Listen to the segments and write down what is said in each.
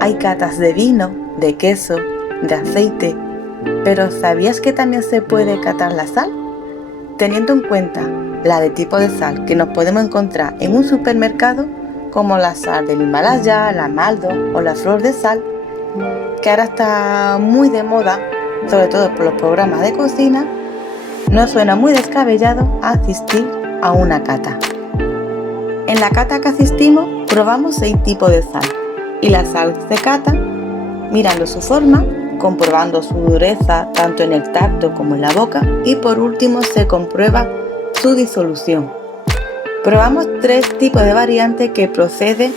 Hay catas de vino, de queso, de aceite, pero ¿sabías que también se puede catar la sal? Teniendo en cuenta la de tipo de sal que nos podemos encontrar en un supermercado, como la sal del Himalaya, la maldo o la flor de sal, que ahora está muy de moda, sobre todo por los programas de cocina, no suena muy descabellado asistir a una cata. En la cata que asistimos probamos 6 tipos de sal y la sal se cata mirando su forma, comprobando su dureza tanto en el tacto como en la boca y por último se comprueba su disolución. Probamos 3 tipos de variantes que proceden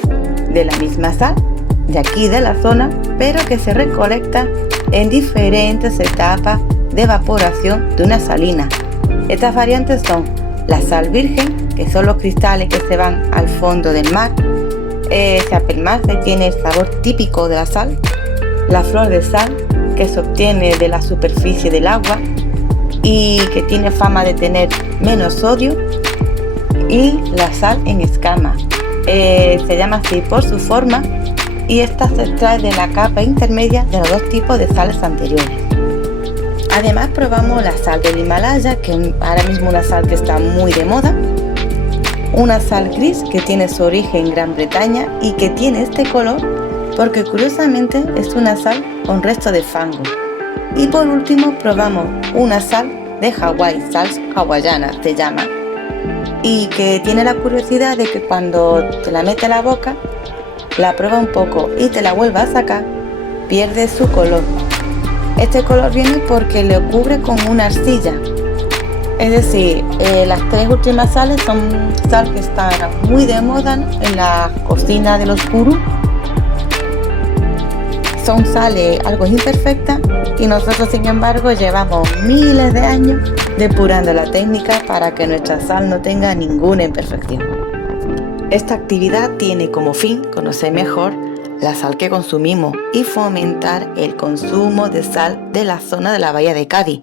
de la misma sal, de aquí de la zona, pero que se recolecta en diferentes etapas de evaporación de una salina. Estas variantes son la sal virgen, que son los cristales que se van al fondo del mar, se apelmace, tiene el sabor típico de la sal, la flor de sal, que se obtiene de la superficie del agua y que tiene fama de tener menos sodio, y la sal en escama, se llama así por su forma, y esta se extrae de la capa intermedia de los 2 tipos de sales anteriores. Además probamos la sal del Himalaya, que ahora mismo una sal que está muy de moda, una sal gris que tiene su origen en Gran Bretaña y que tiene este color porque curiosamente es una sal con resto de fango. Y por último probamos una sal de Hawái, sal hawaiana se llama, y que tiene la curiosidad de que cuando te la metes a la boca, la prueba un poco y te la vuelvas a sacar, pierde su color. Este color viene porque le cubre con una arcilla. Es decir, las 3 últimas sales son sal que están muy de moda, ¿no?, en la cocina de los gurús. Son sales algo imperfectas y nosotros sin embargo llevamos miles de años depurando la técnica para que nuestra sal no tenga ninguna imperfección. Esta actividad tiene como fin conocer mejor la sal que consumimos y fomentar el consumo de sal de la zona de la Bahía de Cádiz.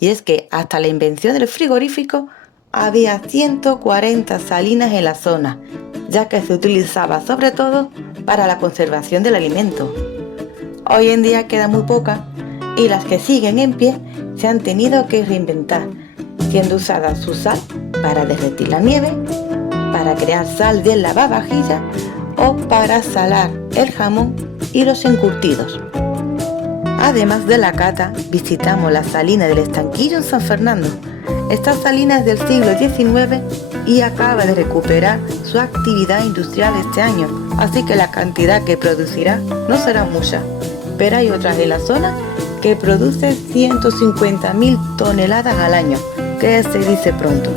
Y es que hasta la invención del frigorífico había 140 salinas en la zona, ya que se utilizaba sobre todo para la conservación del alimento. Hoy en día quedan muy pocas y las que siguen en pie se han tenido que reinventar, siendo usada su sal para derretir la nieve, para crear sal del lavavajillas o para salar el jamón y los encurtidos. Además de la cata, visitamos la salina del Estanquillo en San Fernando. Esta salina es del siglo XIX y acaba de recuperar su actividad industrial este año, así que la cantidad que producirá no será mucha, pero hay otras de la zona que produce 150.000 toneladas al año, que se dice pronto.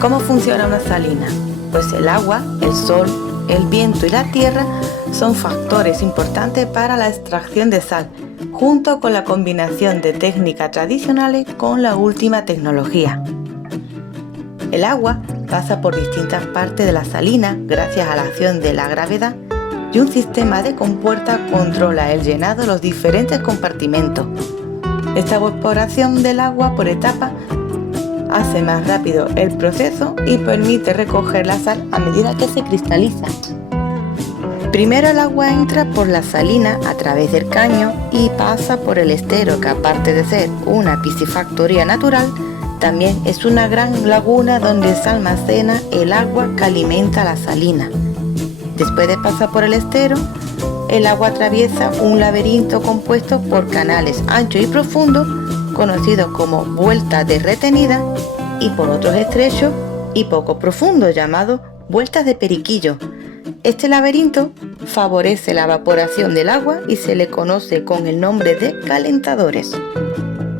¿Cómo funciona una salina? Pues el agua, el sol, el viento y la tierra son factores importantes para la extracción de sal, junto con la combinación de técnicas tradicionales con la última tecnología. El agua pasa por distintas partes de la salina gracias a la acción de la gravedad y un sistema de compuertas controla el llenado de los diferentes compartimentos. Esta evaporación del agua por etapas hace más rápido el proceso y permite recoger la sal a medida que se cristaliza. Primero el agua entra por la salina a través del caño y pasa por el estero, que aparte de ser una piscifactoría natural, también es una gran laguna donde se almacena el agua que alimenta la salina. Después de pasar por el estero, el agua atraviesa un laberinto compuesto por canales anchos y profundos, conocidos como vueltas de retenida, y por otros estrechos y poco profundos, llamados vueltas de periquillo. Este laberinto favorece la evaporación del agua y se le conoce con el nombre de calentadores.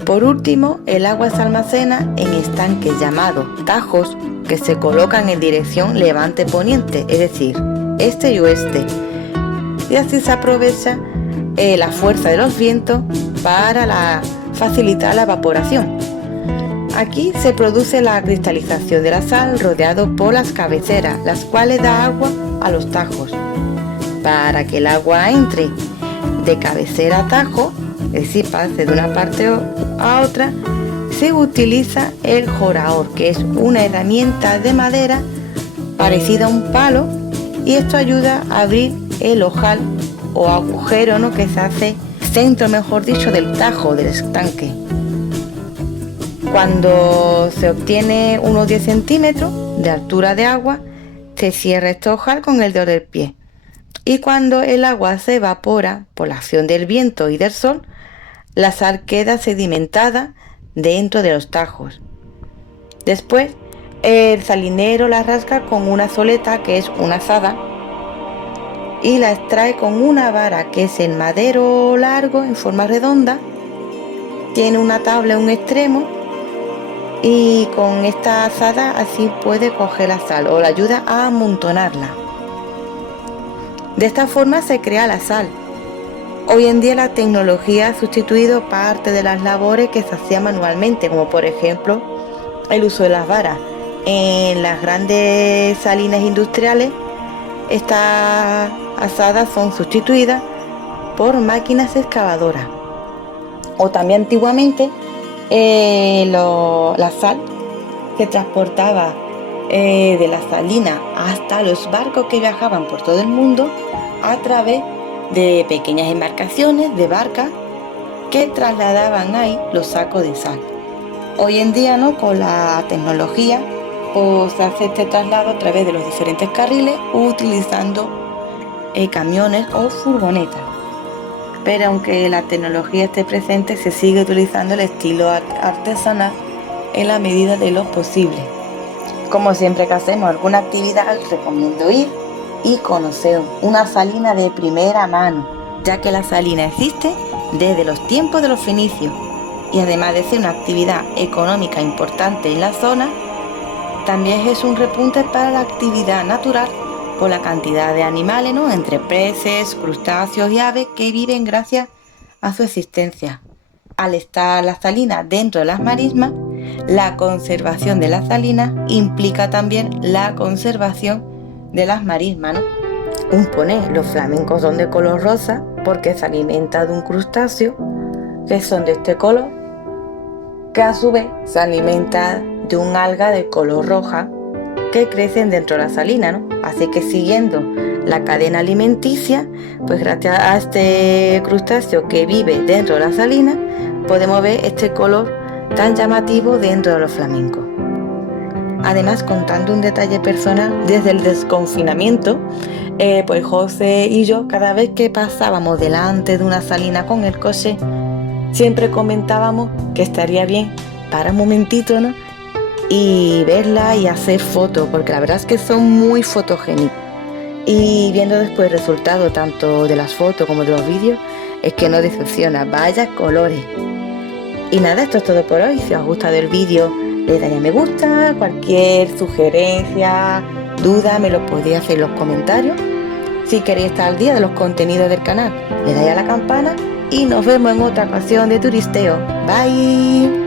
Por último, el agua se almacena en estanques llamados tajos, que se colocan en dirección levante-poniente, es decir, este y oeste. Y así se aprovecha la fuerza de los vientos para facilitar la evaporación. Aquí se produce la cristalización de la sal rodeado por las cabeceras, las cuales da agua a los tajos. Para que el agua entre de cabecera a tajo, es decir, pase de una parte a otra, se utiliza el jorador, que es una herramienta de madera parecida a un palo, y esto ayuda a abrir el ojal o agujero, ¿no?, que se hace centro, mejor dicho, del tajo, del estanque. Cuando se obtiene unos 10 centímetros de altura de agua, se cierra este ojal con el dedo del pie. Y cuando el agua se evapora por la acción del viento y del sol, la sal queda sedimentada dentro de los tajos. Después, el salinero la rasca con una soleta, que es una azada, y la extrae con una vara que es el madero largo en forma redonda. Tiene una tabla en un extremo y con esta azada así puede coger la sal o la ayuda a amontonarla. De esta forma se crea la sal. Hoy en día la tecnología ha sustituido parte de las labores que se hacían manualmente, como por ejemplo el uso de las varas. En las grandes salinas industriales, estas azadas son sustituidas por máquinas excavadoras. O también antiguamente la sal se transportaba de la salina hasta los barcos que viajaban por todo el mundo a través de pequeñas embarcaciones, de barcas, que trasladaban ahí los sacos de sal. Hoy en día, ¿no?, con la tecnología, pues se hace este traslado a través de los diferentes carriles utilizando camiones o furgonetas. Pero aunque la tecnología esté presente, se sigue utilizando el estilo artesanal en la medida de lo posible. Como siempre que hacemos alguna actividad, recomiendo ir y conocer una salina de primera mano, ya que la salina existe desde los tiempos de los fenicios y además de ser una actividad económica importante en la zona, también es un repunte para la actividad natural por la cantidad de animales, ¿no?, entre peces, crustáceos y aves que viven gracias a su existencia. Al estar la salina dentro de las marismas, la conservación de las salinas implica también la conservación de las marismas, ¿no? Los flamencos son de color rosa porque se alimentan de un crustáceo que son de este color, que a su vez se alimenta de un alga de color roja que crecen dentro de la salina, ¿no? Así que siguiendo la cadena alimenticia, pues gracias a este crustáceo que vive dentro de la salina, podemos ver este color tan llamativo dentro de los flamencos. Además, contando un detalle personal, desde el desconfinamiento, pues José y yo, cada vez que pasábamos delante de una salina con el coche, siempre comentábamos que estaría bien para un momentito, ¿no?, y verla y hacer fotos, porque la verdad es que son muy fotogénicas. Y viendo después el resultado tanto de las fotos como de los vídeos, es que no decepciona, vaya colores. Y nada, esto es todo por hoy. Si os ha gustado el vídeo, le dais a me gusta. Cualquier sugerencia, duda, me lo podéis hacer en los comentarios. Si queréis estar al día de los contenidos del canal, le dais a la campana y nos vemos en otra ocasión de turisteo. Bye.